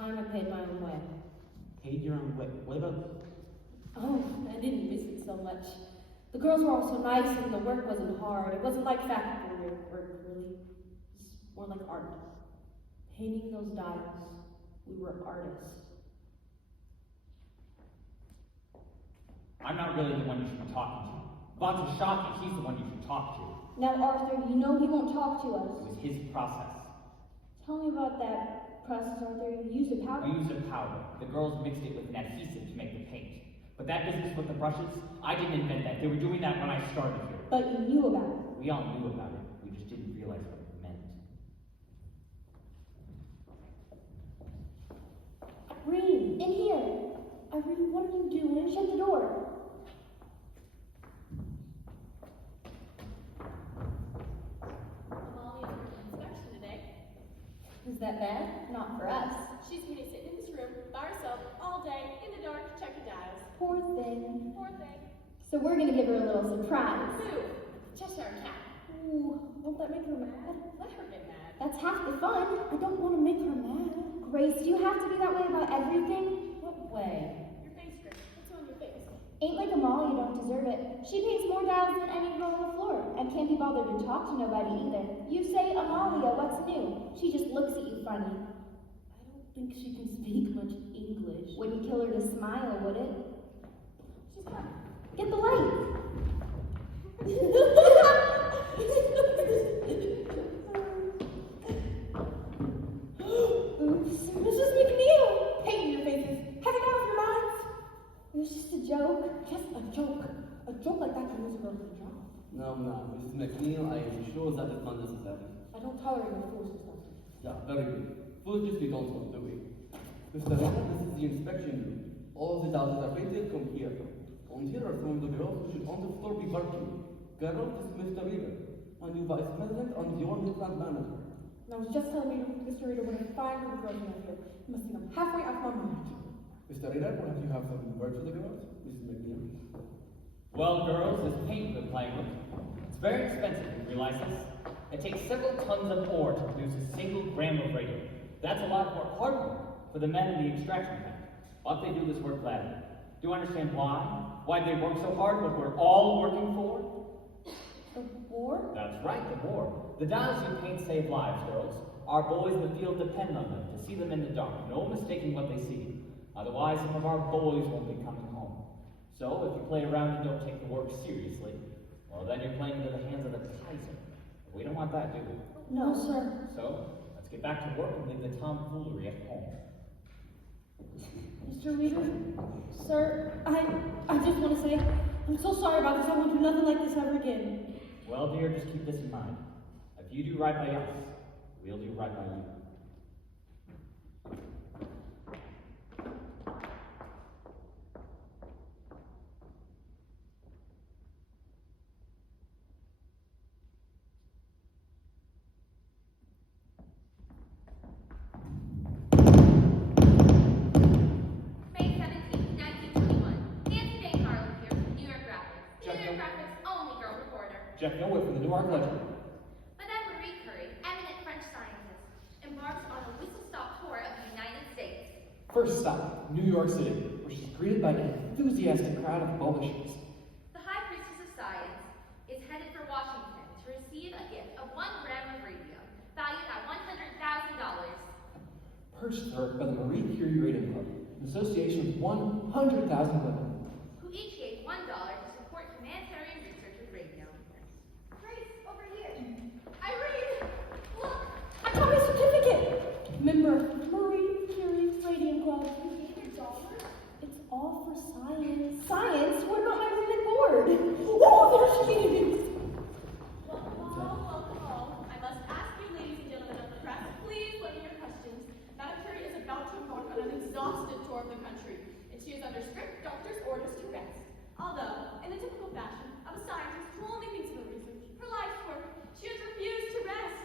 time I paid my own way. Paid your own way? What about... Oh, I didn't miss it so much. The girls were all so nice and the work wasn't hard. It wasn't like factory work, really. It was more like art. Painting those dials, we were artists. I'm not really the one you should be talking to. About to shock you, he's the one you should talk to. Now, Arthur, you know he won't talk to us. It was his process. Tell me about that process, Arthur. You used a powder? I used a powder. The girls mixed it with an adhesive to make the paint. But that business with the brushes, I didn't invent that. They were doing that when I started here. But you knew about it. We all knew about it. We just didn't realize what it meant. Irene, in here. Irene, what are you doing? Shut the door. Amalia for inspection today. Is that bad? Not for us. She's going to be sitting in this room by herself all day in the dark checking dials. Poor thing. Poor thing. So we're gonna give her a little surprise. Who? Cheshire Cat. Ooh, won't that make her mad? Let her get mad. That's half the fun. I don't want to make her mad. Grace, do you have to be that way about everything? What way? Your face, Grace. What's on your face? Ain't like Amalia, don't deserve it. She paints more dials than any girl on the floor, and can't be bothered to talk to nobody either. You say, Amalia, what's new? She just looks at you funny. I don't think she can speak much English. Wouldn't kill her to smile, would it? She's fine. Get the light. Oops. Mrs. McNeil! Paint your faces. Have you out of your minds? It was just a joke. Just a joke. A joke like that can lose a girl her job. No, Mrs. McNeil, I am sure that is not necessary. I don't tolerate your forces, Doctor. Yeah, very good. Foolishness we don't want, do we? Mr. Reynolds, this is the inspection room. All of the dials that are painted come here. And here are some of the girls who should on the floor be working. Carol, this is Mr. Reader, my new vice president and your new plant manager. And I was just telling Mr. Reader what a fine group of girls we have here. You must see them halfway out my mind. Mr. Reader, perhaps you have some words for the girls? Mrs. McNeil. Well, girls, this paint we're playing with, it's very expensive, you realize this? It takes several tons of ore to produce a single gram of radium. That's a lot more hard work for the men in the extraction plant. But they do this work gladly. Do you understand why? Why they work so hard, what we're all working for? The war? That's right, the war. The dials you paint save lives, girls. Our boys in the field depend on them to see them in the dark. No mistaking what they see. Otherwise, some of our boys won't be coming home. So, if you play around and don't take the work seriously, well, then you're playing into the hands of the Kaiser. We don't want that, do we? No, sir. So, let's get back to work and leave the tomfoolery at home. Mr. Reader, sir, I just want to say, I'm so sorry about this. I won't do nothing like this ever again. Well, dear, just keep this in mind. If you do right by us, we'll do right by you. May 17, 1921. Nancy Day Harlan here from New York Graphics. New York Graphics' only girl reporter. Jeff Nowhere from the New York Ledger. Madame Marie Curie, eminent French scientist, embarks on a whistle-stop tour of the United States. First stop, New York City, where she's greeted by an enthusiastic crowd of publishers. The High Priestess of Science is headed for Washington to receive a gift of 1 gram of radium, valued at $100,000. Purchased her by the Marie Curie-reid Club, an association with 100,000 women. Who each gave $1 to support humanitarian research with radium. Grace, over here. Irene, look! I got my certificate! Member, Marie Curie Radium Club. It's all for science. Science? What about my room and board? Oh, there she is! Well, I must ask you, ladies and gentlemen of the press, please limit your questions. Madame Curie is about to embark on an exhaustive tour of the country, and she is under strict doctor's orders to rest. Although, in the typical fashion of a scientist who only thinks of her research, her life's work, she has refused to rest.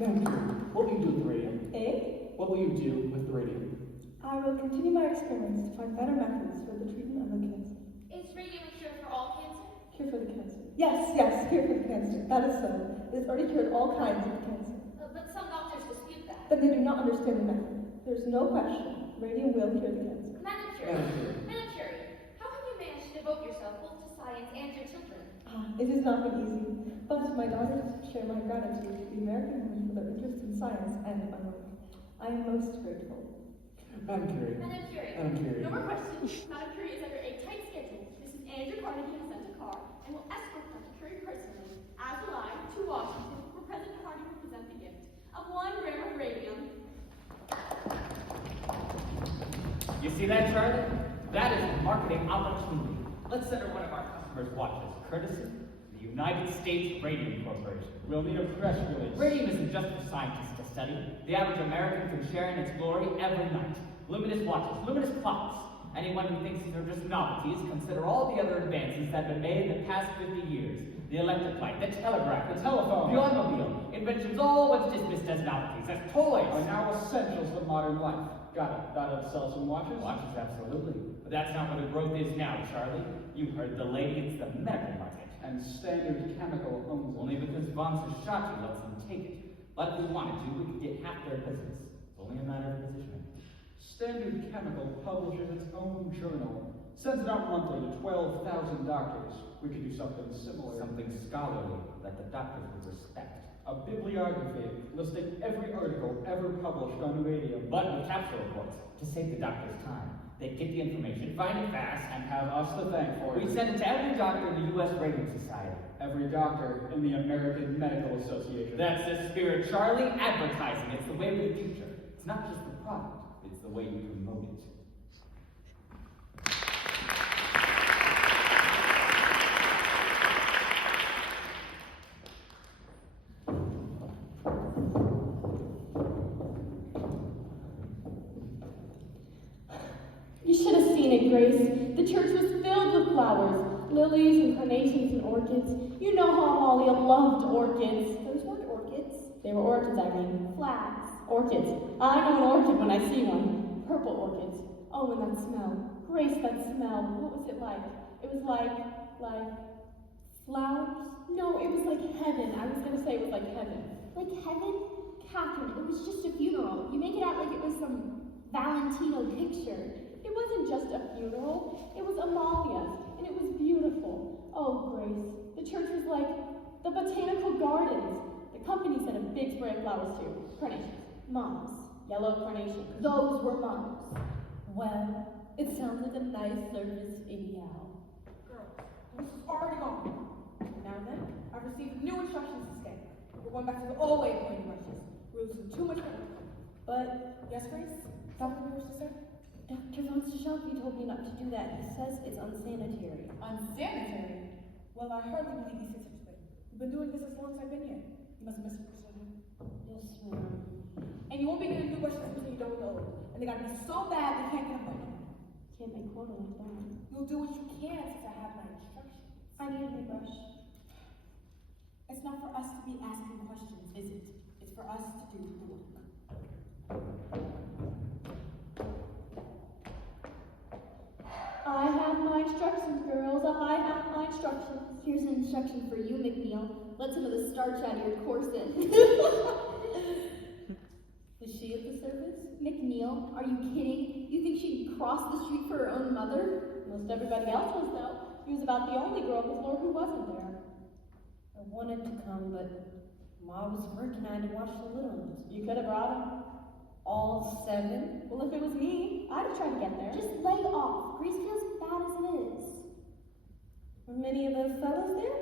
Madam Curie, what will you do with the radium? Eh? What will you do with the radium? I will continue my experiments to find better methods for the treatment of the cancer. Is radium a cure for all cancer? Cure for the cancer. Yes, cure for the cancer. That is so. It has already cured all kinds of cancer. But some doctors dispute that. Then they do not understand the method. There's no question. Radium will cure the cancer. Madam Curie, how have you managed to devote yourself both to science and your children? It has not been easy, but my daughters share my gratitude to the American women for their interest in science and my work. I am most grateful. Madam Curie. Madam Curie. Madam Curie. No more questions. Madam Curie is under a tight schedule. Mrs. Andrew Carnegie has sent a car and will escort Dr. Curie personally, as will I, to Washington, where President Harding will present the gift of 1 gram of radium. You see that, Charlie? That is a marketing opportunity. Let's send her one of our customers' watches, courtesy of the United States Radium Corporation. We'll need a press release. Radium isn't just for scientists to study. The average American can share in its glory every night. Luminous watches, luminous clocks. Anyone who thinks these are just novelties, consider all the other advances that have been made in the past 50 years. The electric light, the telegraph, the telephone, the automobile. Inventions all once dismissed as novelties, as toys. Are now essentials of modern life. Got it. That'll sell some watches? Watches, absolutely. But that's not where the growth is now, Charlie. You heard the lady, it's the medical market. And Standard Chemical owns it. Only because Von Sashaki lets them take it. Like we wanted to, we could get half their business. It's only a matter of positioning. Standard Chemical publishes its own journal, sends it out monthly to 12,000 doctors. We could do something similar. Something scholarly that the doctors would respect. A bibliography listing every article ever published on radium. But with capsule reports, to save the doctor's time. They'd get the information, find it fast, And have us to thank for we it. send it to every doctor in the U.S. Radium Society. Every doctor in the American Medical Association. That's the spirit, Charlie. Advertising. It's the way of the future. It's not just the product, it's the way you promote it. You should have seen it, Grace. The church was filled with flowers, lilies and carnations and orchids. You know how Amalia loved orchids. Those weren't orchids. They were orchids, I mean. Flags. Orchids. I know an orchid when I see one. Purple orchids. Oh, and that smell. Grace, that smell. What was it like? It was like flowers? No, it was like heaven. I was going to say it was like heaven. Like heaven? Catherine, it was just a funeral. You make it out like it was some Valentino picture. It wasn't just a funeral. It was Amalia's, and it was beautiful. Oh, Grace. The church was like the botanical gardens. The company sent a big spray of flowers too. Carnations. Mums. Yellow carnations. Those were mums. Well, it sounds like a nice service anyhow. Girls, this is already gone. Now then, I've received new instructions to stay. We're going back to the old way of playing rushes. We're losing too much money. But, yes, Grace? Something you wish to say? Dr. Von Sashaki told me not to do that. He says it's unsanitary. Unsanitary? Well, I hardly believe these sisters would. We've been doing this as long as I've been here. You must have missed the precision. Yes, ma'am. And you won't be getting new brushes until you don't know. And they gotta be so bad they can't get a point. Can't make quota like that. You'll do what you can since I have my instructions. I need a new brush. It's not for us to be asking questions, is it? It's for us to do the work. I have my instructions, girls. I have my instructions. Here's an instruction for you, McNeil. Let some of the starch out of your corset. Is she at the service? McNeil, are you kidding? You think she'd cross the street for her own mother? Most everybody else was, though. She was about the only girl on the floor who wasn't there. I wanted to come, but Ma was working. I had to watch the little ones. You could have brought them. All 7? Well, if it was me, I'd have tried to get there. Just lay off. Grace feels bad as it is. Were many of those fellows there?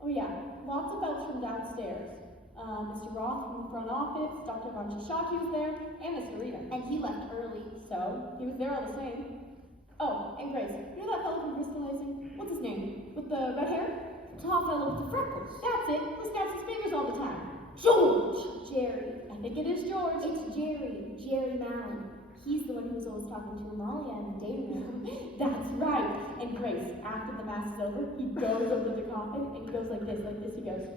Oh, yeah. Lots of folks from downstairs. Mr. Roth from the front office, Dr. Von Shishaki was there, and Mr. Rita. And he left early. So, he was there all the same. Oh, and Grace, you know that fellow from crystallizing? What's his name? With the red hair? The tall fellow with the freckles. That's it. Who snaps his fingers all the time? George! Jerry. I think it is George. It's Jerry. Jerry Mallon. He's the one who was always talking to Amalia in the day room. That's right. And Grace, after the mass is over, he goes over to the coffin and he goes like this, he goes,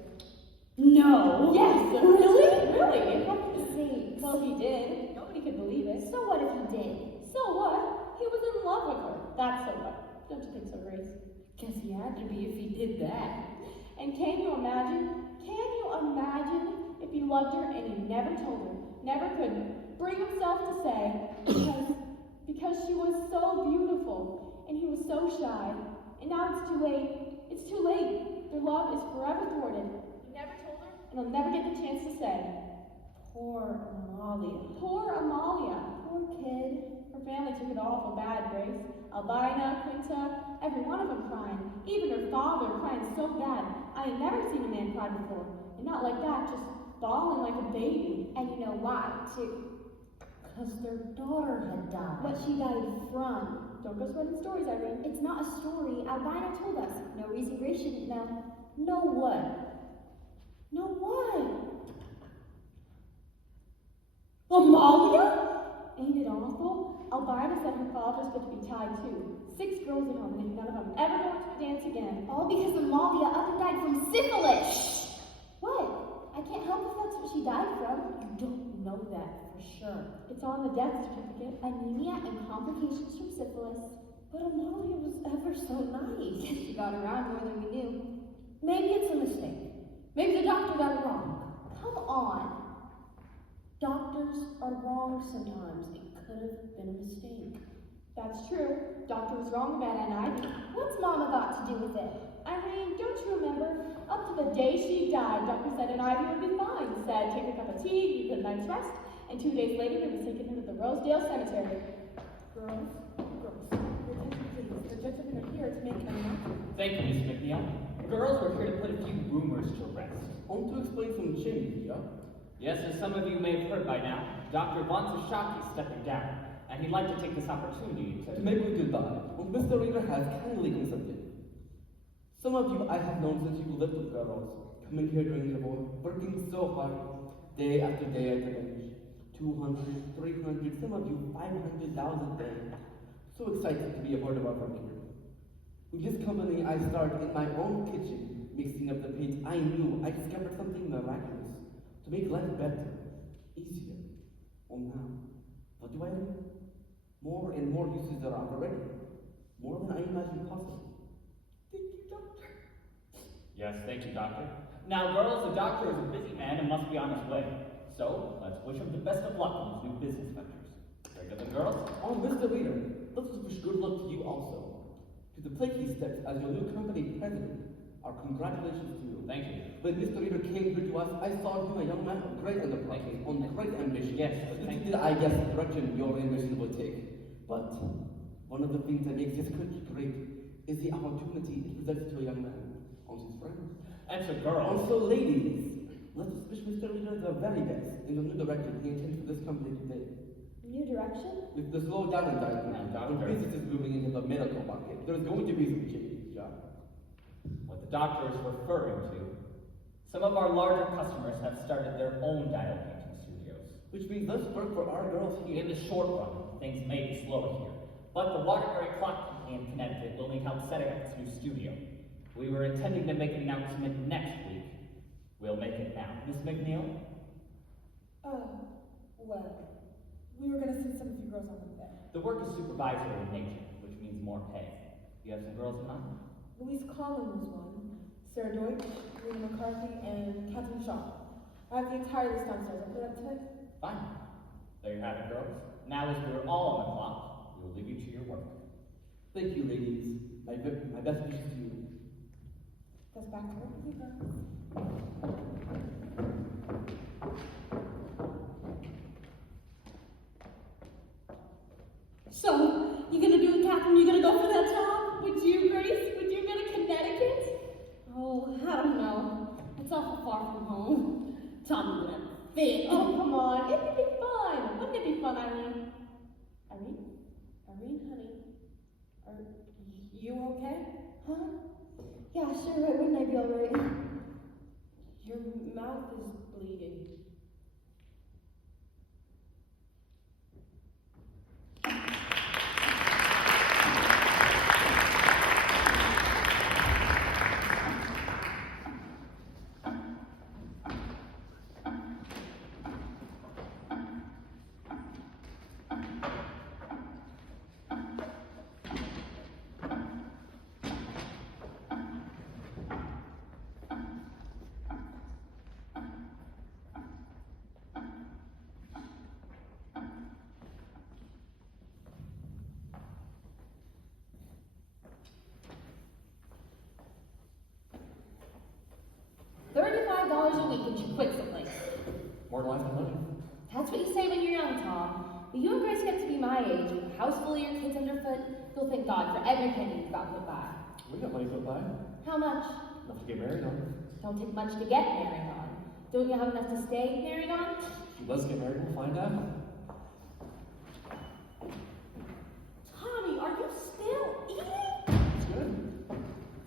no! Yes! Really? Really? Sakes. Well, he did. Nobody could believe it. So what if he did? So what? He was in love with her. That's so what. Don't you think so, Grace? Guess he had to be if he did that. And can you imagine if he loved her and he never told her, never could bring himself to say, And now it's too late. It's too late. Their love is forever thwarted. You never told her? And I'll never get the chance to say. Poor Amalia. Poor Amalia. Poor kid. Her family took it awful bad, Grace. Albina, Quinta, every one of them crying. Even her father crying so bad. I had never seen a man cry before. And not like that, just bawling like a baby. And you know why, too. Because their daughter had died. What she died from. Don't go spreading stories, Irene. It's not a story. Albina told us. No reason Grace shouldn't know. No what? No what? Amalia? Ain't it awful? Albina said her father's going to be tied too. 6 girls at home, and none of them ever going to a dance again. All because Amalia up and died from syphilis. Shh. What? I can't help if that's what she died from. You don't know that for sure. It's on the death certificate. Anemia and complications from syphilis. But Amalia was ever so nice. She got around more than we knew. Maybe it's a mistake. Maybe the doctor got it wrong. Come on. Doctors are wrong sometimes. It could have been a mistake. That's true. Doctor was wrong about Aunt Ivy. What's Mama got to do with it? Irene, don't you remember? Up to the day she died, Doctor said Aunt Ivy would be fine. Said take a cup of tea, get a night's rest, and 2 days later they were taking her to the Rosedale Cemetery. Girls, your attention please. The gentlemen are here to make an announcement. Thank you, Miss McNeil. Girls, we're here to put a few rumors to rest. I want to explain some change, yeah? Yes, as some of you may have heard by now, Dr. Von Sashaki is stepping down, and he'd like to take this opportunity To make a goodbye, what Mr. Reader has kindly consented. Some of you I have known since you lived with girls, coming here during the war, working so hard, day after day at the bench. 200, 300, some of you 500,000 days. So excited to be a part of our work here. With this company, I started in my own kitchen, mixing up the paint. I knew I discovered something miraculous to make life better, easier. Well now, what do I do? More and more uses are already. More than I imagined possible. Thank you, Doctor. Yes, thank you, Doctor. Now, girls, the doctor is a busy man and must be on his way. So, let's wish him the best of luck in his new business ventures. Very good, then, girls. Oh, Mr. Reader, let's wish good luck to you also. To the plate he steps as your new company president, our congratulations to you. Thank you. When Mr. Reader came here to us, I saw him a young man of great enterprise, on great ambition. Yes, Little thank did I guess the direction your ambition would take. But one of the things that makes this country great is the opportunity it presents to a young man and his friends. And to girls. Also, ladies, let us wish Mr. Reader the very best in the new direction he intends for this company today. New direction? With the slow down environment, Now, when Doctor. business is moving into the medical market, there's going to be some changes, yeah. What the doctor is referring to, some of our larger customers have started their own dial painting studios. Which means less work for our girls here. In the short run, things may be slower here, but the Waterbury Clock Company in Connecticut will need help setting up its new studio. We were intending to make an announcement next week. We'll make it now. Miss McNeil? Well, we were gonna send some of you girls on with that. The work is supervisory in nature, which means more pay. You have some girls in mind? Louise Collin was one, Sarah Deutsch, Rena McCarthy, and Catherine Shaw. I have the entire list downstairs. I'll put it up tonight. Fine. There you have it, girls. Now, as we are all on the clock, we will leave you to your work. Thank you, ladies. My best wishes to you. That's back to work with you girls. So, you gonna do it, Catherine? You gonna go for that job? Would you, Grace? Would you go to Connecticut? Oh, I don't know. It's awful far from home. Tommy would have fit. Oh, come on. It would be fun. Wouldn't it be fun, Irene? Irene? Irene, honey. Are you okay? Huh? Yeah, sure. Why wouldn't I be all right? Your mouth is bleeding. my age, with a house full of your kids underfoot, you'll thank God for every penny you've got put by. We got money put by. How much? Enough to get married on. Don't take much to get married on. Don't you have enough to stay married on? If let's get married, we'll find out. Tommy, are you still eating? It's good.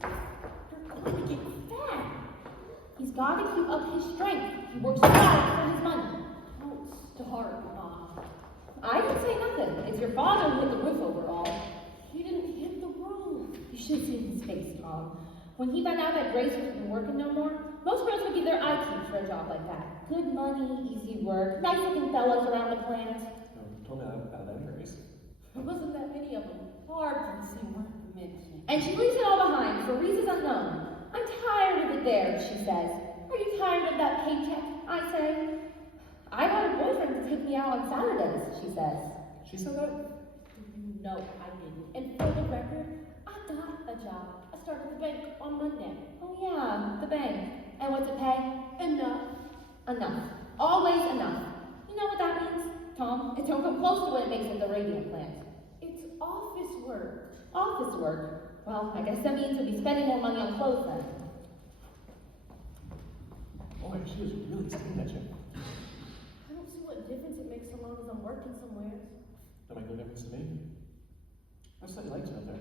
You're going to get fat. He's got to keep up his strength. He works hard for his money. Don't start, Mom. I didn't say nothing. It's your father who hit the roof over all. He didn't hit the roof. You should have seen his face, Tom. When he found out that Grace wasn't working no more, most girls would give their eye teeth for a job like that. Good money, easy work, nice looking fellows around the plant. No, told me about that, Grace. There wasn't that many of them. Hard to see one mention. And she leaves it all behind for reasons unknown. I'm tired of it there, she says. Are you tired of that paycheck? I say. I got a boyfriend to take me out on Saturdays, she says. She said that? No, I didn't. And for the record, I got a job. I started at the bank on Monday. Oh yeah, the bank. And what's it pay? Enough. Enough. Always enough. You know what that means, Tom? It don't come close to what it makes at the radio plant. It's office work. Office work? Well, I guess that means we'll be spending more money on clothes then. Boy, she was really staring at you. I don't see what difference it makes so long as I'm working somewhere. That make no difference to me. I just thought you liked it up there.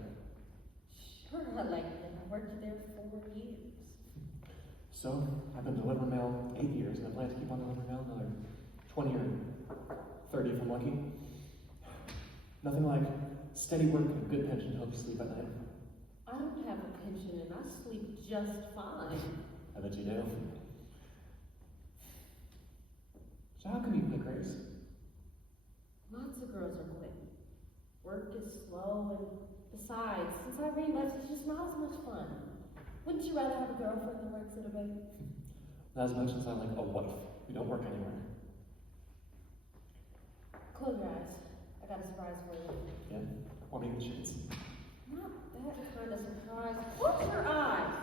Sure, I liked it. I worked there 4 years. So, I've been delivering mail 8 years, and I plan to keep on delivering mail another 20 or 30 if I'm lucky. Nothing like steady work and a good pension to help you sleep at night. I don't have a pension and I sleep just fine. I bet you do. So how come you quit, Grace? Lots of girls are quitting. Work is slow, and besides, since Irene left, it's just not as much fun. Wouldn't you rather have a girlfriend that works at a bank? Not as much as I like a wife who don't work anywhere. Close your eyes. I got a surprise for you. Yeah? Or maybe the shades. Not that kind of surprise. Close your eyes.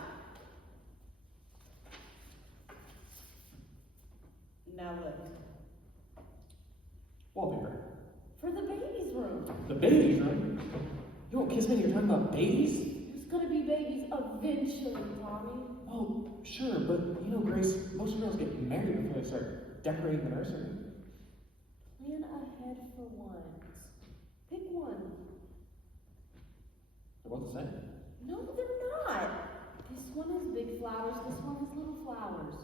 Now look. Wallpaper. For the baby's room. The baby's room? You won't kiss me and you're talking about babies? There's gonna be babies eventually, Tommy. Oh, sure, but you know, Grace, most girls get married before they start decorating the nursery. Plan ahead for once. Pick one. They're both the same. No, they're not. This one has big flowers, this one has little flowers.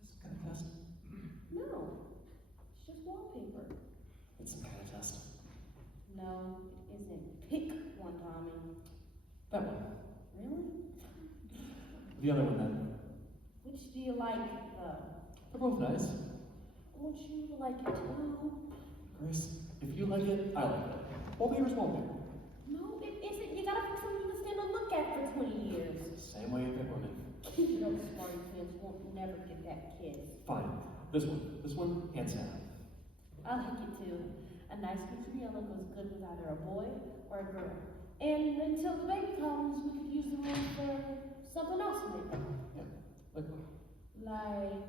This is kind of test. No, it's just wallpaper. It's some kind of test. No, it isn't. Pick one, Tommy. That one. Really? The other one then. Which do you like, though? They're both nice. I want you to like it too. Grace, if you like it, I like it. Wallpaper's wallpaper. No, it isn't. You gotta pick something to stand and look at for 20 years. Same way you pick women. You know, smarty kids won't never get that kiss. Fine. This one. This one, hands down. I like it too. A nice picture yellow goes good with either a boy or a girl. And until the baby comes, we could use the room for something else maybe. Yeah. Like what? Like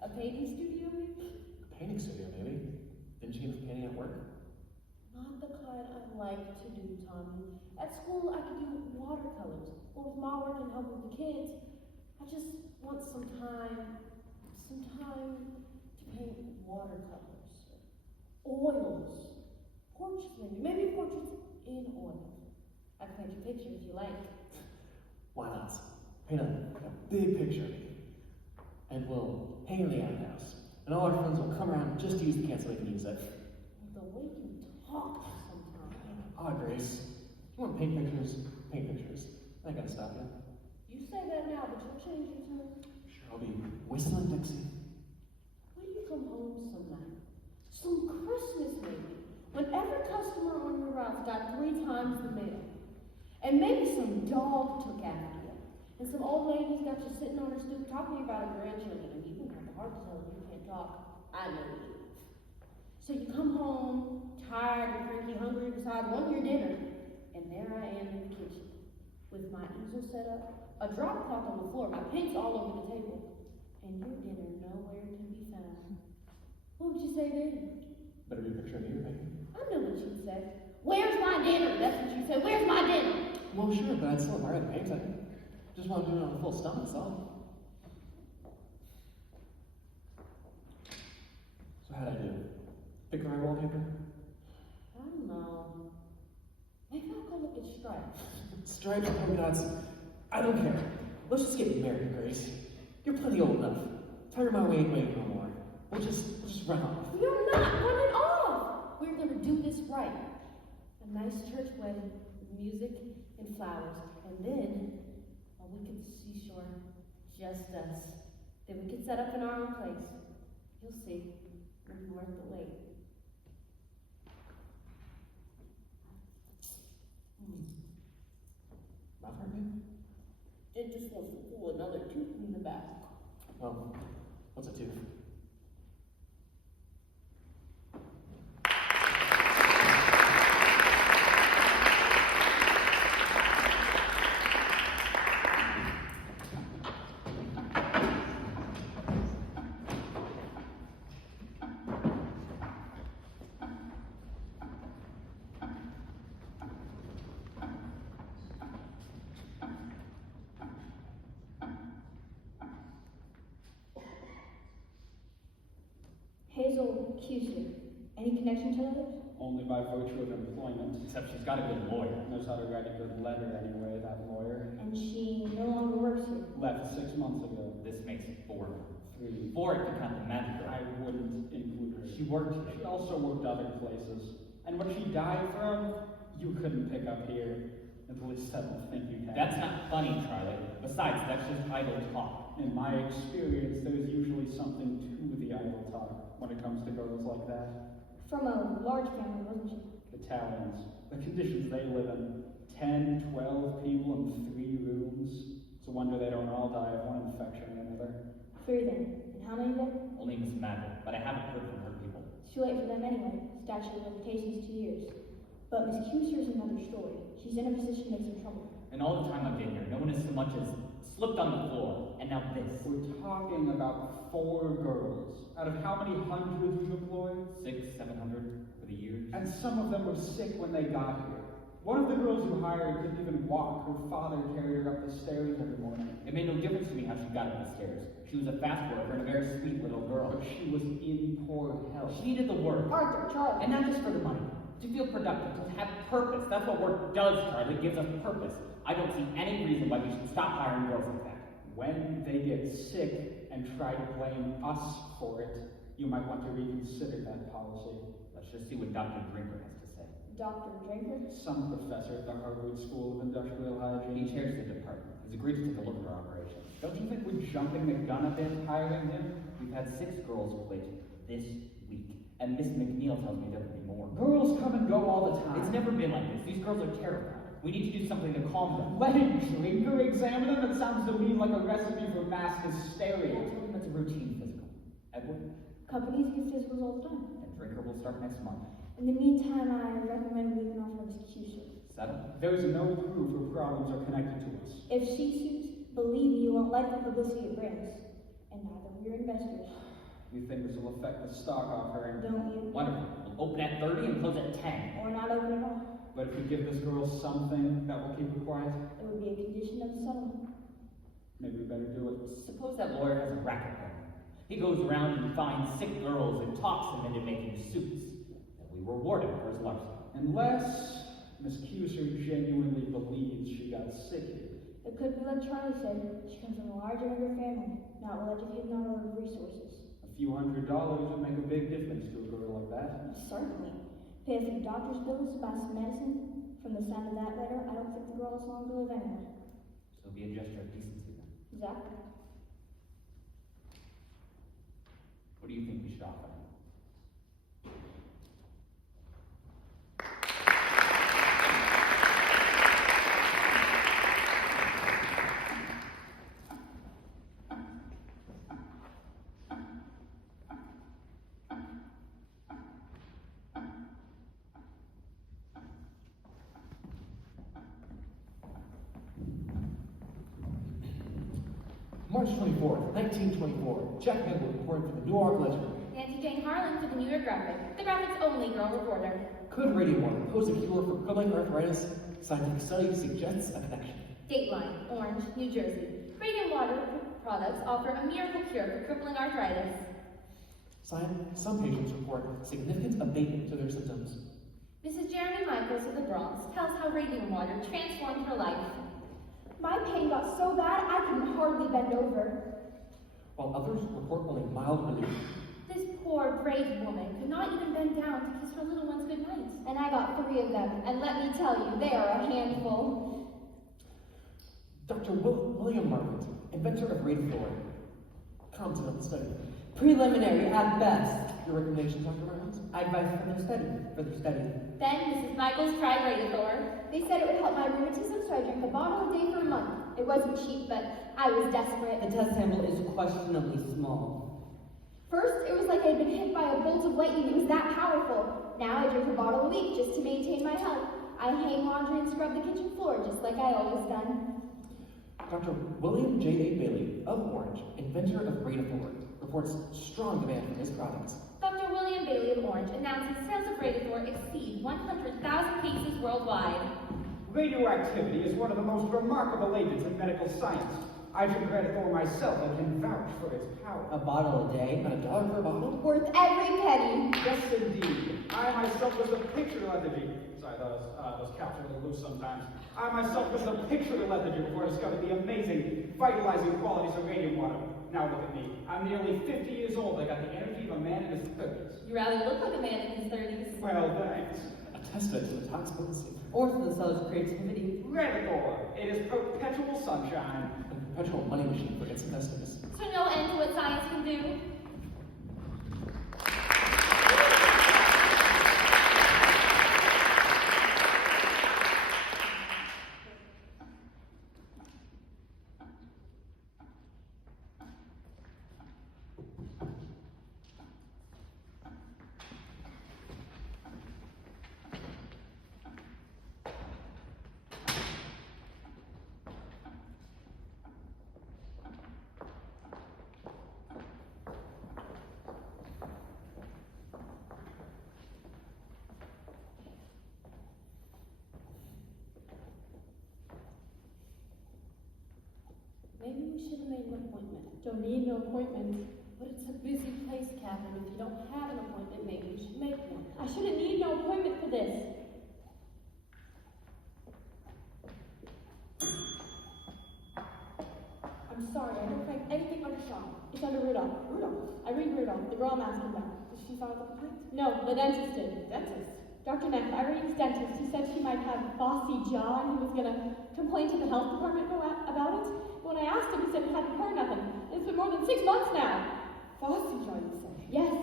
a painting studio maybe? A painting studio, maybe. Didn't you get painting at work? Not the kind I like to do, Tommy. At school, I could do watercolors. Well, with my work and helping the kids, I just want some time to paint watercolors. Oils. Portraits, maybe portraits in oil. I can paint your picture if you like. Why not? Paint a big picture of me. And we'll hang in the outhouse. And all our friends will come around just to use the can so they can use it. The way you talk sometimes. Ah, Grace. You want paint pictures? Paint pictures. I ain't gonna stop you. You say that now, but you'll change your tune. Sure, I'll be whistling Dixie. When you come home some night, some Christmas maybe, when every customer on your route got 3 times the mail, and maybe some dog took after you, and some old lady's got you sitting on her stoop talking about her grandchildren, and you can have the heart to tell them you can't talk. I know you. So you come home, tired and cranky, hungry, decide one your dinner, and there I am in the kitchen, with my easel set up, a drop cloth on the floor, my paint's all over the table, and your dinner nowhere to be found. What would you say then? Better be a picture of me or Megan. I know what she'd say. Where's my dinner? That's what she said. Where's my dinner? Well, sure, but I'd still admire the painting. Just want to do it on a full stomach, so. So how'd I do? Pick the right wallpaper? I don't know. Maybe I'll go look at Stripe. Stripes, polka dots. I don't care. Let's just get married, Grace. You're plenty old enough. Tired of my waiting no more. We'll just run off. You're not running off. We're gonna do this right. A nice church wedding with music and flowers, and then we could seashore, just us. Then we could set up in our own place. You'll see. It'll be worth the wait. Mouth hurting? It just wants to pull another tooth in the back. Oh, what's a tooth? Hazel Cusick. Any connection to others? Only by virtue of employment. Except she's got a good lawyer. Knows how to write a good letter anyway, that lawyer. And she no longer works here. Left 6 months ago. This makes it 4. 3. 4 if you count the magic girl. I wouldn't include her. She worked here. She also worked other places. And what she died from, you couldn't pick up here. At least I don't think you can. That's not funny, Charlie. Besides, that's just idle talk. In my experience, there's usually something to the idle talk when it comes to girls like that. From a large family, wasn't she? Italians, the conditions they live in, 10, 12 people in 3 rooms. It's a wonder they don't all die of one infection or another. 3 then. And how many there? Only Miss Madden, but I haven't heard from her people. It's too late for them anyway. Statute of limitations 2 years. But Miss Cuser's another story. She's in a position to make some trouble. And all the time I've been here, no one has so much as slipped on the floor. And now this. We're talking about 4 girls. Out of how many hundreds we've employed? 600, 700 for the years. And some of them were sick when they got here. One of the girls you hired couldn't even walk. Her father carried her up the stairs every morning. It made no difference to me how she got up the stairs. She was a fast worker and a very sweet little girl. But she was in poor health. She needed the work. Arthur, Charlie. And not just for the money. To feel productive, to have purpose. That's what work does, Charlie. It gives us purpose. I don't see any reason why we should stop hiring girls like that. When they get sick and try to blame us for it, you might want to reconsider that policy. Let's just see what Dr. Drinker has to say. Dr. Drinker? Some professor at the Harvard School of Industrial Hygiene. He chairs the department. He's agreed to take a look at our operation. Don't you think we're jumping the gun a bit hiring him? We've had 6 girls quit this week. And Miss McNeil tells me there will be more. Girls come and go all the time. It's never been like this. These girls are terrified. We need to do something to calm them. Let a drinker examine them? That sounds to me like a recipe for mass hysteria. I told him it's a routine physical. Edward? Companies get physicals all the time. And Drinker will start next month. In the meantime, I recommend we can offer Miss Cuser. Settle? There's no proof her problems are connected to us. If she sues, believe me, you won't like the publicity it brings. And neither will your investors. You think this will affect the stock offering? Don't you? Wonderful. We'll open at 30 and close at 10. Or not open at all. But if we give this girl something that will keep her quiet, It would be a condition of the settlement. maybe we better do it. Suppose that lawyer has a racket going. He goes around and finds sick girls and talks them into making suits. And we reward him for his larceny. Unless Miss Cuser genuinely believes she got sick here. It could be like Charlie said. She comes from a large immigrant family, not well educated, not a lot of resources. A few $100 would make a big difference to a girl like that. Certainly. Pay a few doctor's bills, buy some medicine. From the sound of that letter, I don't think the girl has long to live anyway. So it'll be a gesture of decency then. Exactly. What do you think we should offer? March 24th, 1924, Jack Medwood reporting for the New York Ledger. Nancy Jane Harlan for the New York Graphic, the Graphic's only girl reporter. Could radium water pose a cure for crippling arthritis? Scientific study suggests a connection. Dateline, Orange, New Jersey. Radiant water products offer a miracle cure for crippling arthritis. Some patients report significant abatement to their symptoms. Mrs. Jeremy Michaels of the Bronx tells how radiant water transformed her life. My pain got so bad I could hardly bend over. While others report only mild relief. This poor, brave woman could not even bend down to kiss her little ones goodnight. And I got 3 of them, and let me tell you, they are a handful. Dr. William Margaret, inventor of radium fluoride, commented on the study. Preliminary at best. Your recommendations, Dr. Margaret? Advice for their study. Then Mrs. Michaels tried Radiator. They said it would help my rheumatism, so I drank a bottle a day for a month. It wasn't cheap, but I was desperate. The test sample is questionably small. First, it was like I'd been hit by a bolt of lightning. It was that powerful. Now I drink a bottle a week just to maintain my health. I hang laundry and scrub the kitchen floor just like I always done. Dr. William J.A. Bailey of Orange, inventor of Radiator, reports strong demand for his products. Dr. William Bailey of Orange announces sales of Radiator exceed 100,000 cases worldwide. Radioactivity is one of the most remarkable agents in medical science. I drink Radiator myself and can vouch for its power. A bottle a day? And $1 per bottle? Worth every penny. Yes, indeed. I myself was a picture lethargy. Sorry, those caps are a little loose sometimes. I myself was a picture lethargy before I discovered the amazing, vitalizing qualities of radium water. Now look at me. I'm nearly 50 years old. I got the energy of a man in his 30s. You rather look like a man in his 30s. Well, thanks. A testament to the toxic potency. Or to the cell's creativity. Radiator. It is perpetual sunshine. A perpetual money machine for its investors. So no end to what science can do. Maybe we should have made an appointment. Don't need no appointment. But it's a busy place, Catherine. If you don't have an appointment, maybe you should make one. I shouldn't need no appointment for this. I'm sorry, I don't find anything under Sean. It's under Rudolph. Rudolph? I read Rudolph, the girl I'm asking about. Did she file a complaint? No, the dentist did. Dentist? Dr. Neff, I read his dentist. He said she might have bossy jaw and he was gonna complain to the health department about it. When I asked him, he said he hadn't heard nothing. It's been more than 6 months now. Fossey jaw, you say? Yes.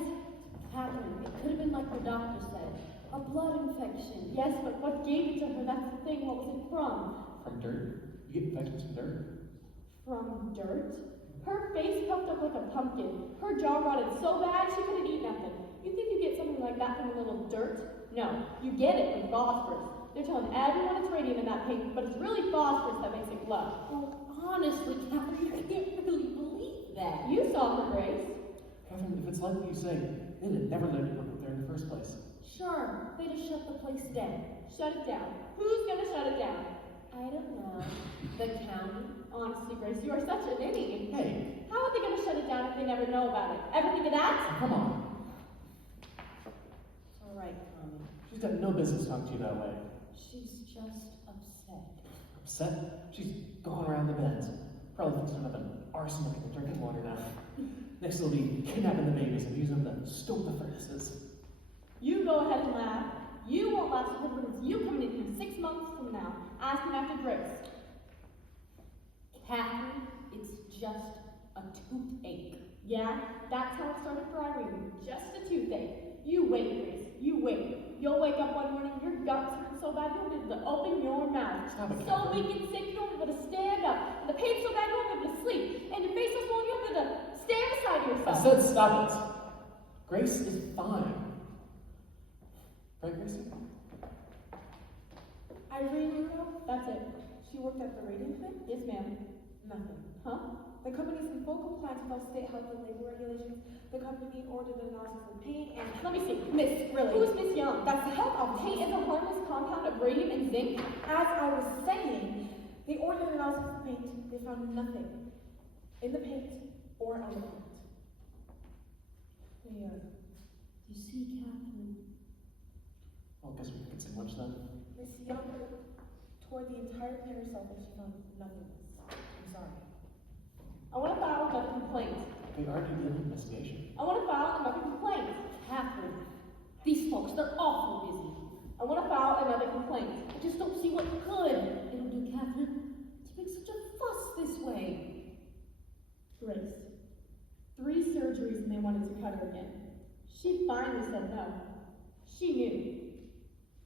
Catherine, it could have been like the doctor said. A blood infection. Yes, but what gave it to her? That's the thing. What was it from? From dirt? You get infections from dirt? From dirt? Her face puffed up like a pumpkin. Her jaw rotted so bad she couldn't eat nothing. You think you get something like that from a little dirt? No, you get it from phosphorus. They're telling everyone it's radium in that paper, but it's really phosphorus that makes it glow. Oh, honestly, Catherine, I can't really believe that. You saw her, Grace. Catherine, if it's like what you say, they'd have never let you work there in the first place. Sure, they'd have shut the place down. Shut it down. Who's gonna shut it down? I don't know. The county? Honestly, Grace, you are such an idiot. Hey, How are they gonna shut it down if they never know about it? Ever think of that? come on. It's all right, Tommy. She's got no business talking to you that way. She's just upset. Upset? She's gone around the bends. Probably thinks of an arsenal of drinking water now. Next it'll be kidnapping the babies and using them to stoke the furnaces. You go ahead and laugh. You won't laugh so hard because you coming in here 6 months from now asking after Grace. Catherine, it's just a toothache. Yeah, that's how it started for Irene. Just a toothache. You wait, Grace. You wait. You'll wake up one morning, your guts hurt so bad you won't be able to open your mouth. Stop it, So Catherine. weak and sick you won't be able to stand up. And the pain's so bad you won't be able to sleep. And your face so swollen you won't be able to stand beside I yourself. said stop it. Grace is fine. Right, Gracie? Irene Rudolph? That's it. She worked at the radium thing? Yes, ma'am. Nothing. Huh? The company is in full compliance with all state health and labor regulations. The company ordered an analysis of paint and... Let me see, Miss, Really? who's Miss Young? That's the health officer. Paint is a harmless compound of radium and zinc. As I was saying, they ordered an analysis of paint. They found nothing in the paint or on the paint. You see, Catherine? Well, I guess we can say lunch then. Miss Young tore the entire paint herself and she found nothing. I'm sorry. I want to file another complaint. We already did an investigation. I want to file another complaint. Catherine, these folks, they're awful busy. I want to file another complaint. I just don't see what good it'll do, Catherine, to make such a fuss this way. Grace. 3 surgeries and they wanted to cut her again. She finally said no. She knew.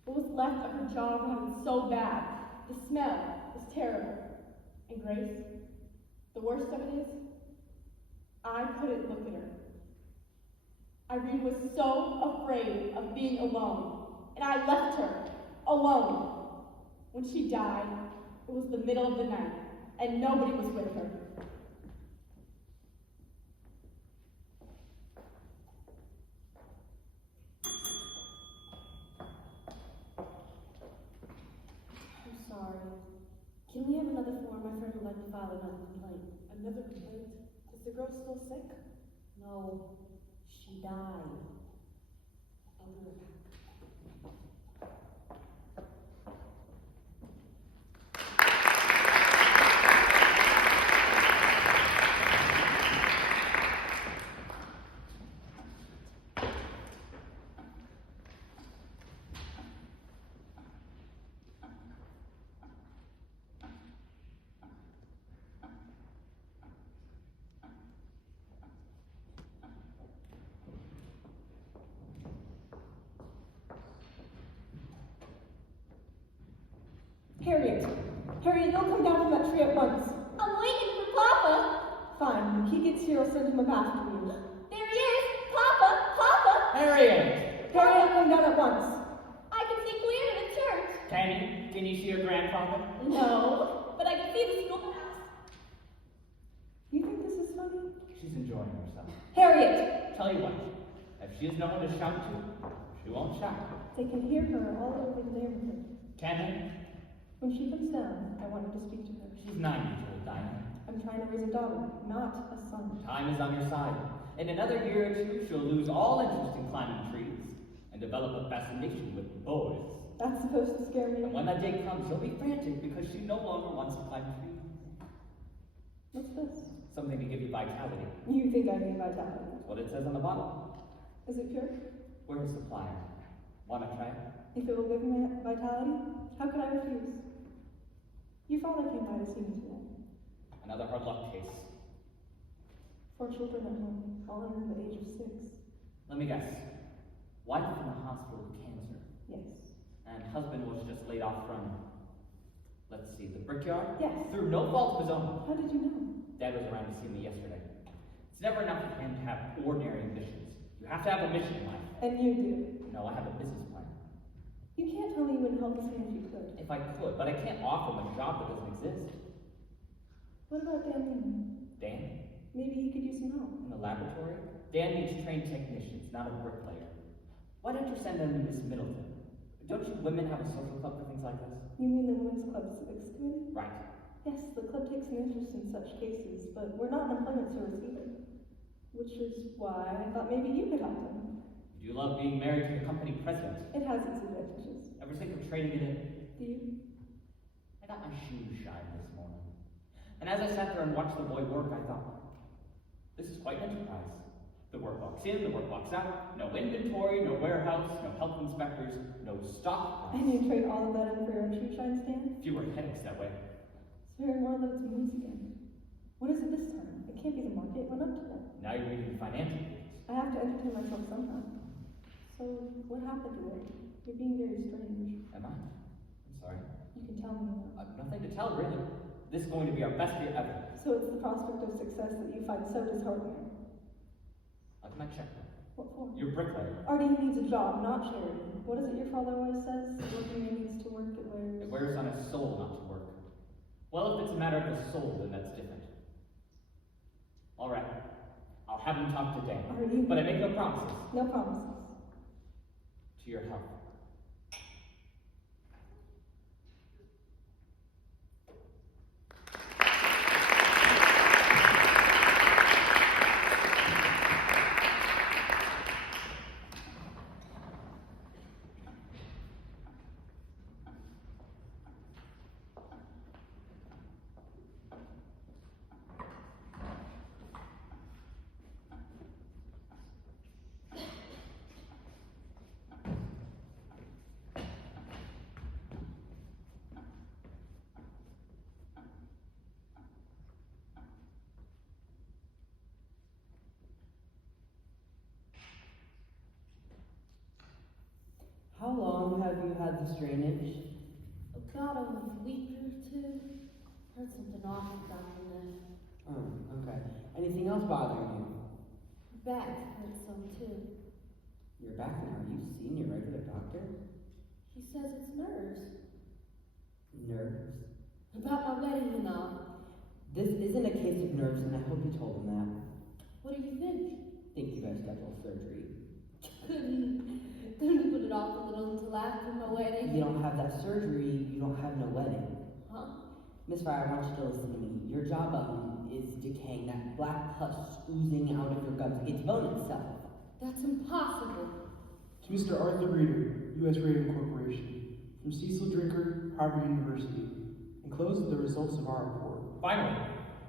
What was left of her jaw was so bad. The smell was terrible. And Grace, the worst of it is, I couldn't look at her. Irene was so afraid of being alone, and I left her alone. When she died, it was the middle of the night, and nobody was with her. I'm sorry. Can we have another form? My friend would like to file another complaint. Another complaint? Is the girl still sick? No, she died. I'll be right back. Harriet! Harriet, don't come down from that tree at once. I'm waiting for Papa. Fine, when he gets here, I'll send him up after you. There he is. Papa, Papa. Harriet! Harriet, come down at once. I can see clear to the church. Can you see your grandfather? No, but I can see the schoolhouse. You think this is funny? She's enjoying herself. Harriet! Tell you what, if she has no one to shout to, she won't shout. They can hear her all over the neighborhood. Can they? When she comes down, I wanted to speak to her. She's 9 years old, Diana. I'm trying to raise a daughter, not a son. Time is on your side. In another year or two, she'll lose all interest in climbing trees and develop a fascination with boys. That's supposed to scare me. And when that day comes, she'll be frantic because she no longer wants to climb trees. What's this? Something to give you vitality. You think I need vitality. That's what it says on the bottle. Is it pure? We're a supplier. Wanna try it? If it will give me vitality, how could I refuse? Your father came by to see me today. Another hard luck case. 4 children at home, all under the age of 6. Let me guess. Wife in the hospital with cancer. Yes. And husband was just laid off from, let's see, the brickyard? Yes. Through no fault of his own. How did you know? Dad was around to see me yesterday. It's never enough for him to have ordinary ambitions. You have to have a mission in life. And you do. No, I have a business plan. You can't tell me you wouldn't help us if you could. If I could, but I can't offer him a job that doesn't exist. What about Dan Newman? Dan? Maybe he could use some help. In the laboratory? Dan needs trained technicians, not a bricklayer. Why don't you send them to Miss Middleton? Don't you women have a social club for things like this? You mean the Women's Club Civics Committee? Right. Yes, the club takes an interest in such cases, but we're not an employment service either. Which is why I thought maybe you could help them. Do you love being married to the company president? It has its advantages. Ever think of trading it in? Do you? I got my shoes shined this morning. And as I sat there and watched the boy work, I thought, this is quite an enterprise. The work walks in, the work walks out. No inventory, no warehouse, no health inspectors, no stock. And you trade all of that in for your shoe shine stand? Fewer headaches that way. So you're more loads of moves again. What is it this time? It can't be the market. It went up today. Now you're reading financial news. I have to entertain myself sometime. So, what happened to it? You're being very strange. Am I? I'm sorry. You can tell me. I've nothing to tell, really. This is going to be our best year ever. So it's the prospect of success that you find so disheartening. Look at my checkbook. What for? You're a bricklayer. Artie needs a job, not charity. What is it your father always says? Working man needs to work, it wears. It wears on his soul not to work. Well, if it's a matter of his soul, then that's different. All right. I'll have him talk to Dan. Are you- But I make no promises. No promises. To your health. How long have you had this drainage? About a week or two. Heard something awful down in there. Oh, okay. Anything else bothering you? Back hurt some too. You're back now. Have you seen your regular doctor? He says it's nerves. Nerves. About my wedding, you know. This isn't a case of nerves, and I hope you told him that. What do you think? Think you guys schedule surgery. Couldn't put it off a little until after my wedding. You don't have that surgery, you don't have no wedding. Huh? Miss Fryer, I want you to listen to me. Your jawbone is decaying. That black pus oozing out of your gums. It's bone itself. That's impossible. To Mr. Arthur Reeder, U.S. Radium Corporation, from Cecil Drinker, Harvard University, enclosed are the results of our report. Finally.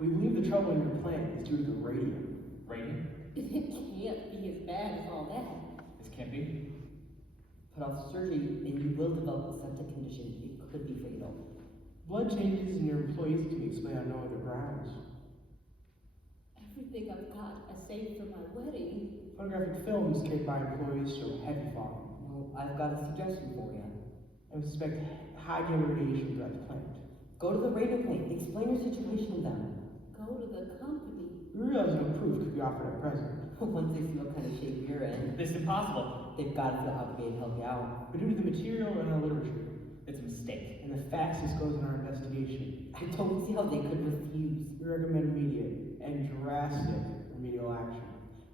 We believe the trouble in your plant is due to the radium. Radium? It can't be as bad as all that. This can't be. Put off the surgery, and you will develop a septic condition. It could be fatal. Blood changes in your employees can be explained on no other grounds. Everything I've got, I saved for my wedding. Photographic films carried by employees show heavy fog. Well, I've got a suggestion for you. I would suspect high gamma radiation throughout the plant. Go to the radio plant. Explain your situation to them. Go to the company. We realize no proof could be offered at present, Once they see what kind of shape you're in, This is impossible. they've got to feel obligated to help you out. but due to the material in our literature It's a mistake. and the facts disclosed in our investigation, I don't see how they could refuse. we recommend immediate and drastic remedial action.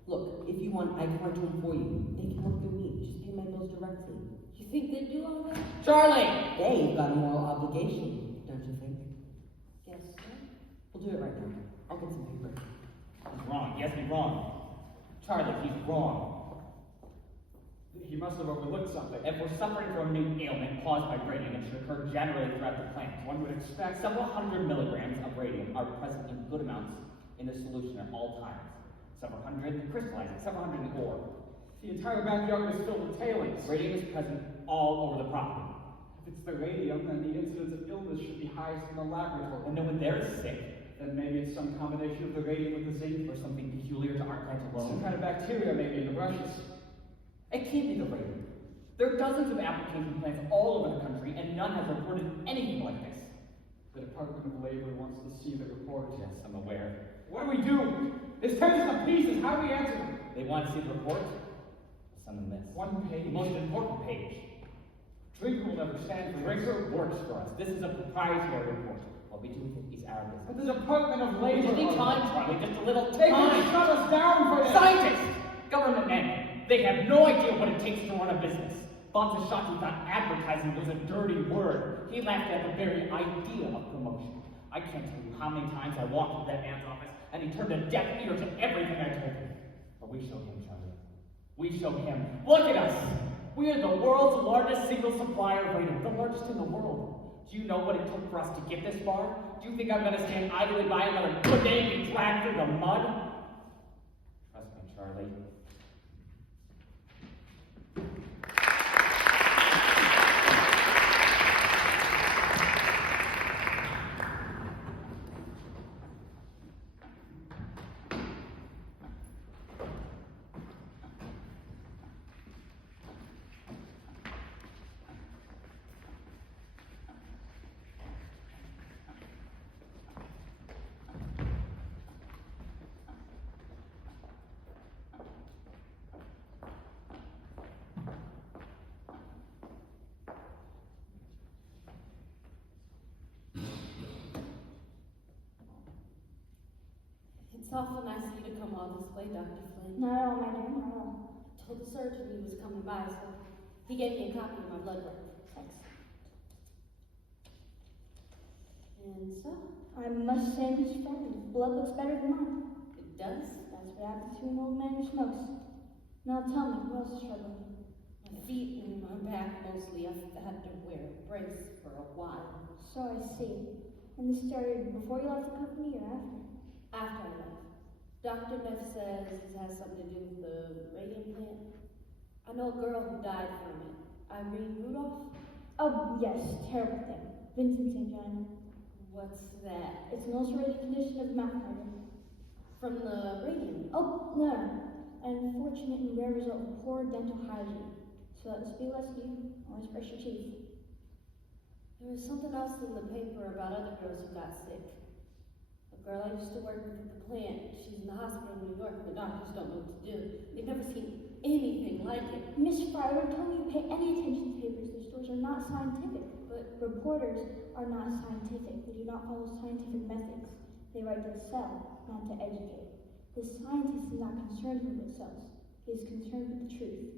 Look, if you want, I can write to them for you. They can work through me. Just pay my bills directly. You think they'd do all that? Charlie! They've got a moral obligation, don't you think? Guess so. We'll do it right now. I'll get some paper. He's wrong. Yes, he's wrong. Charlie, he's wrong. He must have overlooked something. If we're suffering from a new ailment caused by radium, it should occur generally throughout the plant. One would expect. Several hundred milligrams of radium are present in good amounts in the solution at all times. Several hundred crystallizing, several hundred in ore. The entire backyard is filled with tailings. Radium is present all over the property. If it's the radium, then the incidence of illness should be highest in the laboratory. And no one there is sick, Then maybe it's some combination of the radium with the zinc, or something peculiar to our plant some alone. kind of bacteria maybe in the brushes. It can't be the radium. There are dozens of application plants all over the country, and none have reported anything like this. The Department of Labor wants to see the report. Yes, I'm aware. What do we do? This tears us to pieces. How do we answer them? They want to see the report? We'll send them this. One The page. most important page. Drinker will never stand for this. Drinker works for us. This is a proprietary report. What we do with it is our business. But the Department of We Labor. just need time, Charlie. Just a little They time. can shut us down for this. Scientists! Government men. They have no idea what it takes to run a business. Bonzashaki thought advertising was a dirty word. He laughed at the very idea of promotion. I can't tell you how many times I walked into that man's office and he turned a deaf ear to everything I told him. But we showed him, Charlie. We showed him. Look at us! We are the world's largest single supplier of radium, the largest in the world. Do you know what it took for us to get this far? Do you think I'm going to stand idly by another good day being dragged through the mud? Trust me, Charlie. It's awful nice of you to come all this way, Dr. Flynn. Not at all, my dear, not at all. I told the surgeon he was coming by, so he gave me a copy of my blood work. Thanks. And so, I must say, Mr. Frank, his blood looks better than mine. it does. That's what happens to an old man who smokes. Now tell me, who else is struggling? My feet and my back mostly. I've had to wear a brace for a while. So I see. And this started before you left the company or after? After I left, Dr. Neff says this has something to do with the radium plant. I know a girl who died from it. Irene Rudolph? Oh, yes, terrible thing. Vincent's angina. What's that? It's an ulcerative condition of the mouth fiber. From the radium? Oh, no. An unfortunate and rare result of poor dental hygiene. So let this be less of you. Always brush your teeth. There was something else in the paper about other girls who got sick. A girl I used to work with at the plant. She's in the hospital in New York. The doctors don't know what to do. They've never seen anything like it. Miss Fryer, don't you pay any attention to papers. Their stories are not scientific. But reporters are not scientific. They do not follow scientific methods. They write to sell, not to educate. The scientist is not concerned with what sells. He is concerned with the truth.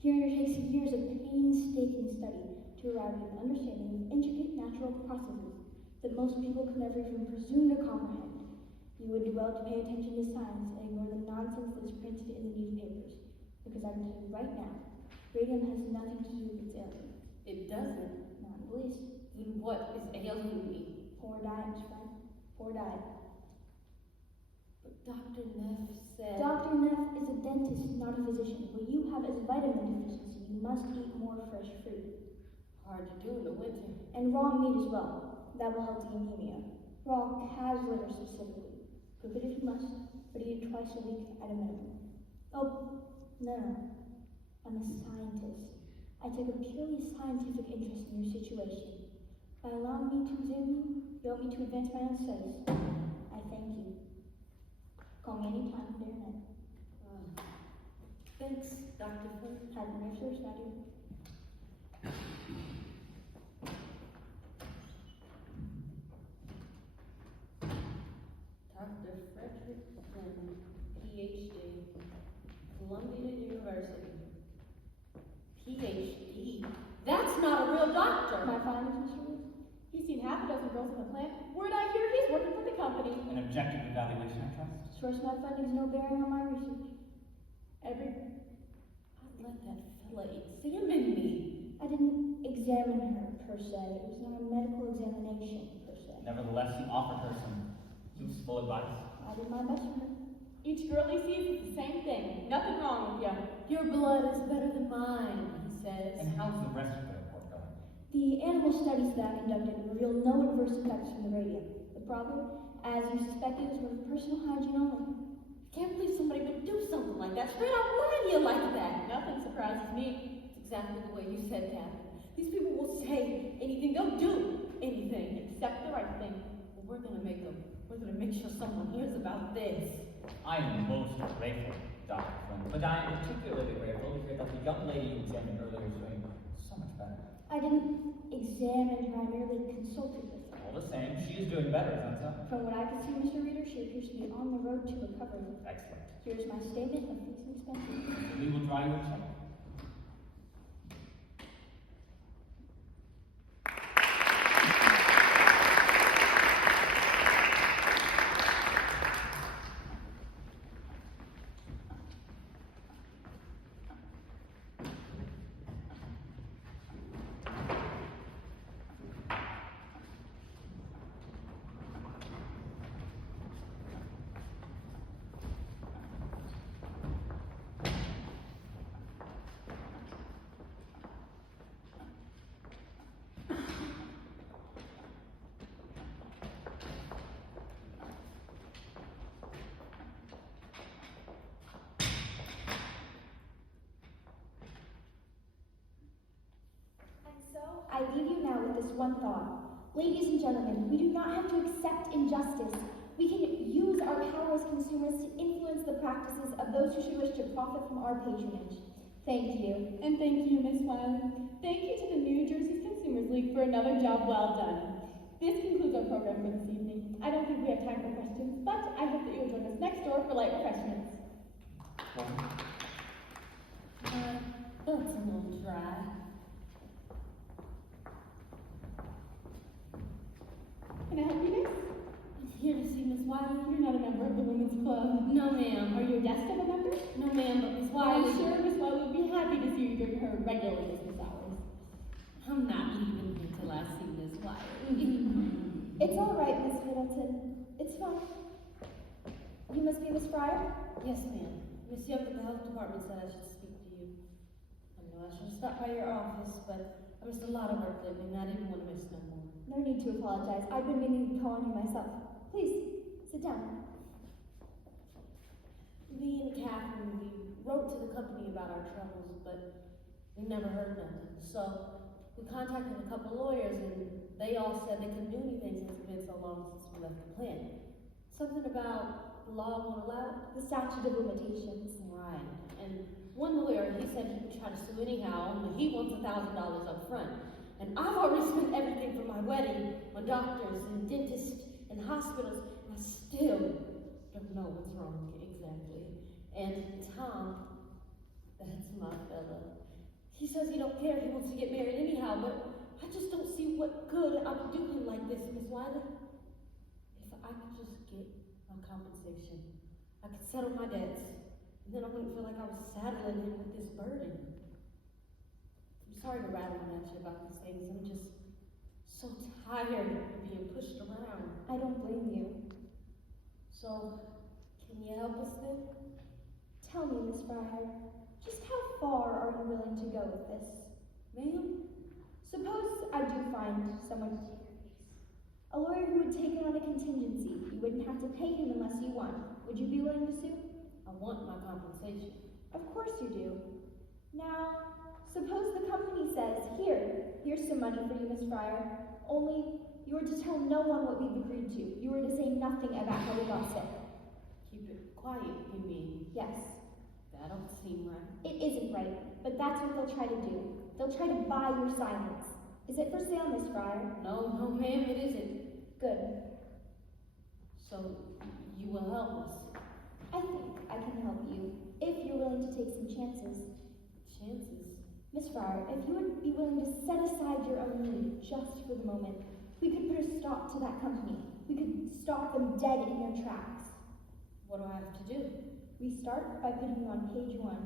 He undertakes years of painstaking study to arrive at an understanding of intricate natural processes that most people can never even presume to comprehend. You would do well to pay attention to science and ignore the nonsense that is printed in the newspapers. Because I can tell you right now, radium has nothing to do with its alien. It doesn't. Not in the least. Then what is ailing me? Poor diet, Miss Frank. Poor diet. But Dr. Neff said... Dr. Neff is a dentist, not a physician. What you have is vitamin deficiency. You must eat more fresh fruit. Hard to do in the winter. And raw meat as well. That will help the anemia. Raw calves liver specifically. Cook it if you must, but eat it twice a week at a minimum. Oh, no. I'm a scientist. I take a purely scientific interest in your situation. By allowing me to examine you, you help me to advance my own studies. I thank you. Call me anytime, day or night. Thanks, Dr. Flynn. Have a nice service, my dear. Dr. Frederick Flynn, PhD, Columbia University. PhD? That's not a real doctor! My findings, Mr. Reed? He's seen half a dozen girls in the plant. Word I hear, he's working for the company. An objective evaluation, I trust. Source of my findings, no bearing on my research. I'd let that fella examine me. I didn't examine her, per se. It was not a medical examination, per se. Nevertheless, you offered her some useful advice. I did my best for her. Each girl he sees is the same thing. Nothing wrong with you. Your blood is better than mine, he says. And how's the rest of the report going? The animal studies that I conducted revealed no adverse effects from the radium. The problem, as you suspected, was with personal hygiene only. Can't believe somebody would do something like that. Straight out lie to you like that. Nothing surprises me. It's exactly the way you said, Catherine. These people will say anything. They'll do anything. Except the right thing. Well, we're gonna make sure someone hears about this. I am most grateful, Dr. Flynn, but I am particularly grateful to hear that the young lady you examined earlier is doing so much better. I didn't examine her, I merely consulted with her. All the same, she is doing better, isn't so? From what I can see, Mr. Reader, she appears to be on the road to recovery. Excellent. Here's my statement of fees and expenses. We will draw you a check. I leave you now with this one thought. Ladies and gentlemen, we do not have to accept injustice. We can use our power as consumers to influence the practices of those who should wish to profit from our patronage. Thank you. And thank you, Miss Wiley. Thank you to the New Jersey Consumers League for another job well done. This concludes our program for this evening. I don't think we have time for questions, but I hope that you'll join us next store for light refreshments. Well, That's a little dry. Can I help you, miss? I'm here to see Miss Wiley. You're not a member of the women's club. No, ma'am. Are you a guest of a member? No, ma'am, but Miss Well, I'm Wiley. sure Miss Wiley would be happy to see you during her regular business hours. I'm not leaving until I see Miss Wiley. It's all right, Miss Middleton. It's fine. You must be Miss Fryer? Yes, ma'am. Miss Young at the health department said I should speak to you. I know I should have stopped by your office, but I missed a lot of work lately, and I didn't want to miss no more. No need to apologize. I've been meaning to call on you myself. Please, sit down. Me and Catherine, we wrote to the company about our troubles, but we never heard nothing. So we contacted a couple lawyers, and they all said they couldn't do anything since it's been so long since we left the plant. Something about the law won't allow it. The statute of limitations. Right. And one lawyer, he said he would try to sue anyhow, only he wants $1,000 up front. And I've already spent everything for my wedding on doctors and dentists and hospitals, and I still don't know what's wrong exactly. And Tom, that's my fella. He says he don't care, he wants to get married anyhow, but I just don't see what good I would do him like this, Miss Wiley. If I could just get my compensation, I could settle my debts, and then I wouldn't feel like I was saddling him with this burden. I'm sorry to rattle on at you about these things. I'm just so tired of being pushed around. I don't blame you. So, can you help us then? Tell me, Miss Fryer, just how far are you willing to go with this? Ma'am? Suppose I do find someone to take your case. A lawyer who would take it on a contingency. You wouldn't have to pay him unless you won. Would you be willing to sue? I want my compensation. Of course you do. Now, suppose the company says, here's some money for you, Miss Fryer. Only you are to tell no one what we've agreed to. You are to say nothing about how we got sick. Keep it quiet, you mean? Yes. That don't seem right. It isn't right, but that's what they'll try to do. They'll try to buy your silence. Is it for sale, Miss Fryer? No, ma'am, it isn't. Good. So, you will help us. I think I can help you, if you're willing to take some chances. Chances? Miss Fryer, if you would be willing to set aside your own need just for the moment, we could put a stop to that company. We could stop them dead in their tracks. What do I have to do? We start by putting you on page 1.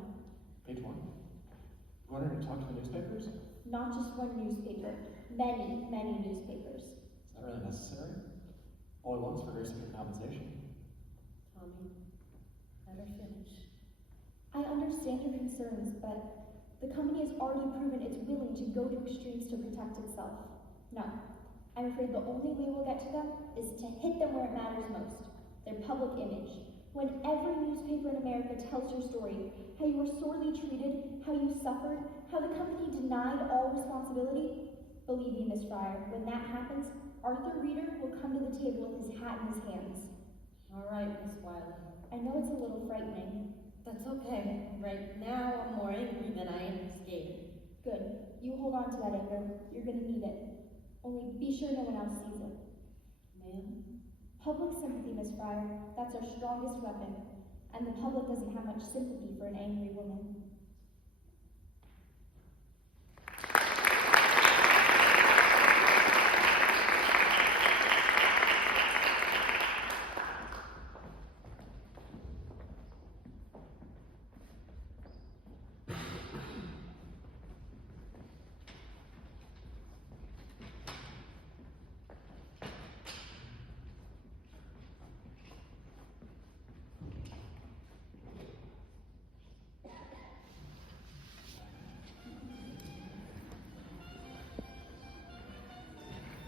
page 1. You want her to talk to the newspapers? Is Not just one newspaper, many, many newspapers. that really necessary? All we want is for her to get compensation. Tommy, let her finish. I understand your concerns, but the company has already proven it's willing to go to extremes to protect itself. No, I'm afraid the only way we'll get to them is to hit them where it matters most, their public image. When every newspaper in America tells your story, how you were sorely treated, how you suffered, how the company denied all responsibility, believe me, Miss Fryer, when that happens, Arthur Reeder will come to the table with his hat in his hands. All right, Miss Wiley. I know it's a little frightening. That's okay. Right now, I'm more angry than I am scared. Good. You hold on to that anger. You're gonna need it. Only be sure no one else sees it. Ma'am? Public sympathy, Miss Fryer. That's our strongest weapon. And the public doesn't have much sympathy for an angry woman.